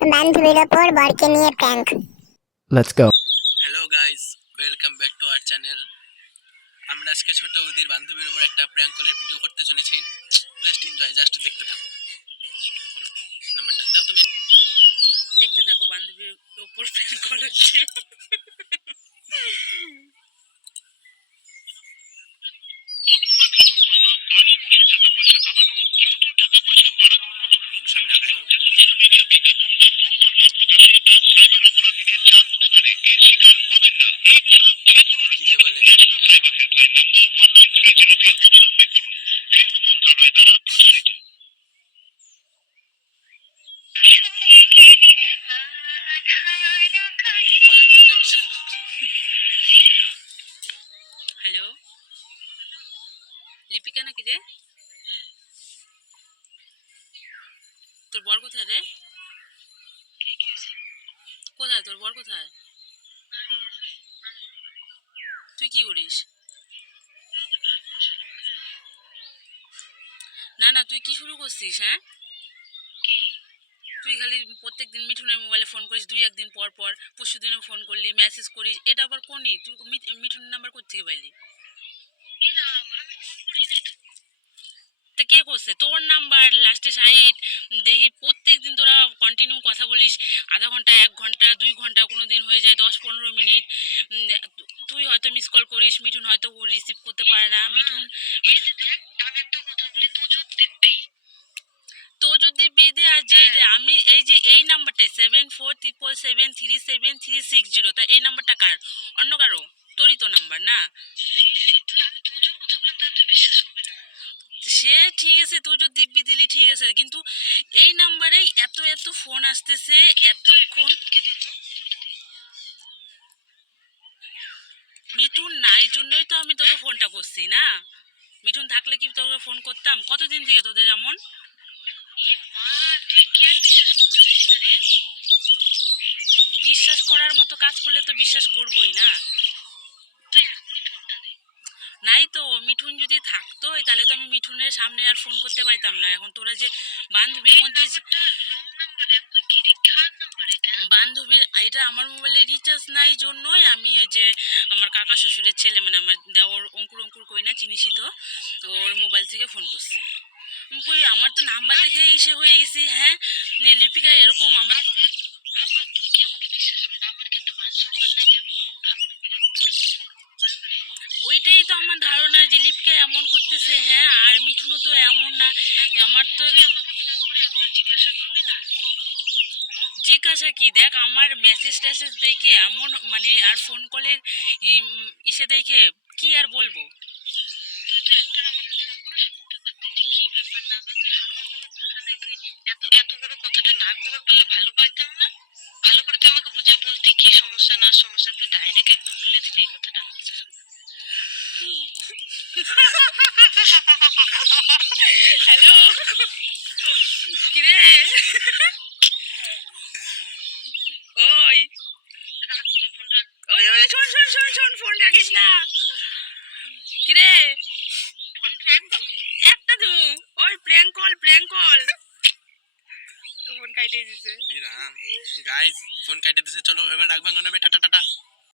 বান্ধবীর ওপর বরকে নিয়ে prank. Let's go. Hello guys, welcome back to our channel. আমরা আজকে ছোট ওদের বান্ধবীর উপর একটা প্র্যাঙ্ক কলের ভিডিও করতে চলেছি। জাস্ট এনজয়, জাস্ট দেখতে থাকো। নাম্বারটা দাও তুমি। দেখতে থাকো বান্ধবীর উপর প্র্যাঙ্ক কল হচ্ছে। সামনে আগায় দাও। কি যে বলে পদার্থটা বিষয়। হ্যালো, লিপিকা নাকি রে? তোর বর কোথায় রে? কোথায় তোর বর কোথায়? তুই কি করিস? না না, তুই কি শুরু করছিস? হ্যাঁ, তুই খালি প্রত্যেকদিন মিঠুনের মোবাইলে ফোন করিস, দুই একদিন পর পর। পরশু দিনও ফোন করলি, মেসেজ করিস, এটা আবার কোনই? তুই মিঠুনের নাম্বার কোথেকে পাইলি? তা কে করছে তোর নাম্বার লাস্টে 60? দেখি প্রত্যেকদিন তোরা কন্টিনিউ কথা বলিস, আধা ঘন্টা, 1 ঘন্টা, 2 ঘন্টা, কোনো দিন হয়ে যায় 10-15 মিনিট। তুই হয়তো মিস কল করিস, মিঠুন হয়তো রিসিভ করতে পারে না। মিঠুন তো যদি বেঁধে আর যেই দে, আমি এই যে এই নাম্বারটাই 7477737360, তা এই নাম্বারটা কার? অন্য কারো? তোরই তো নাম্বার না? সে ঠিক আছে, তুই যদি দিব্যি দিলি ঠিক আছে, কিন্তু এই নাম্বারে এত এত ফোন আসতেছে এতক্ষণ। মিঠুন নাই জন্যই তো আমি তোকে ফোনটা করছি না। মিঠুন থাকলে কি তোকে ফোন করতাম? কতদিন থেকে তোদের এমন? বিশ্বাস করার মতো কাজ করলে তো বিশ্বাস করবোই না। নাই তো, মিঠুন যদি থাকতো তাহলে তো আমি মিঠুনের সামনে আর ফোন করতে পারতাম না। এখন তোরা যে বান্ধবীর মধ্যে বান্ধবীর এটা আমার মোবাইলে রিচার্জ নাই জন্যই আমি এই যে আমার কাকা শ্বশুরের ছেলে, মানে আমার দেওর অঙ্কুর অঙ্কুর কই না, চিনিসই তো, ওর মোবাইল থেকে ফোন করছি। আমি কই আমার তো নাম্বার দেখে এসে হয়ে গেছি। হ্যাঁ লিপিকা, এরকম আমার ওইটাই তো আমার ধারণা যে লিপিকা এমন করতেছে। হ্যাঁ, আর মিঠুনও তো এমন না। আমার তো জিজ্ঞাসা কি, দেখ আমার মেসেজ টেসেজ দেখে এমন মানে, আর ফোন কলের ইসে দেখে কি আর বলবো। এত বড় কথাটা না করতে পারলে ভালো পাইতাম না? ভালো করে তুই আমাকে বুঝিয়ে বলতি কি সমস্যা না সমস্যা, তুই ডাইরেক্ট একদম বলে দিলি এই কথাটা। হ্যালো, কিরে? ওই ওই ওই শোন শোন শোন শোন, ফোন রাখিস না। কিরে? একটা দু ওই prank call, prank call. Phone কাইটে দিছে। গাইস, ফোন কেটে দিছে। চলো এবার ডাক ভাঙানো হবে। Tata tata.